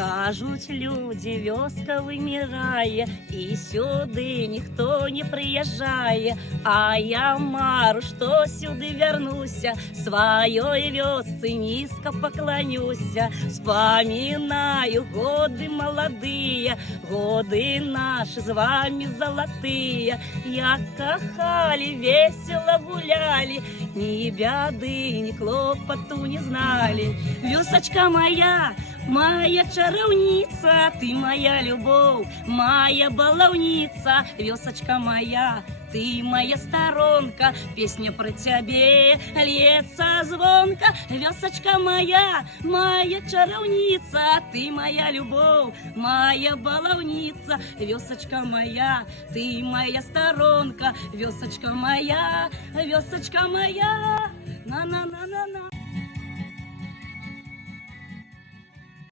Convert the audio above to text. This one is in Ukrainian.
Кажуть люди, вёска вымирае, і сюди ніхто не приїжджає. А я мару, що сюди вернуся, своей вёсцы низко поклонюся. Вспоминаю годы молодые, годы наши с вами золотые. Як кохали, весело гуляли, ни беды, ни клопоту не знали. Вёсочка моя, моя чаровница, ты моя любовь, моя баловница. Вёсочка моя, ты моя сторонка, песня про тебе льется звонко. Вёсочка моя, моя чаровница, ты моя любовь, моя баловница. Вёсочка моя, ты моя сторонка, вёсочка моя, на-на-на-на-на.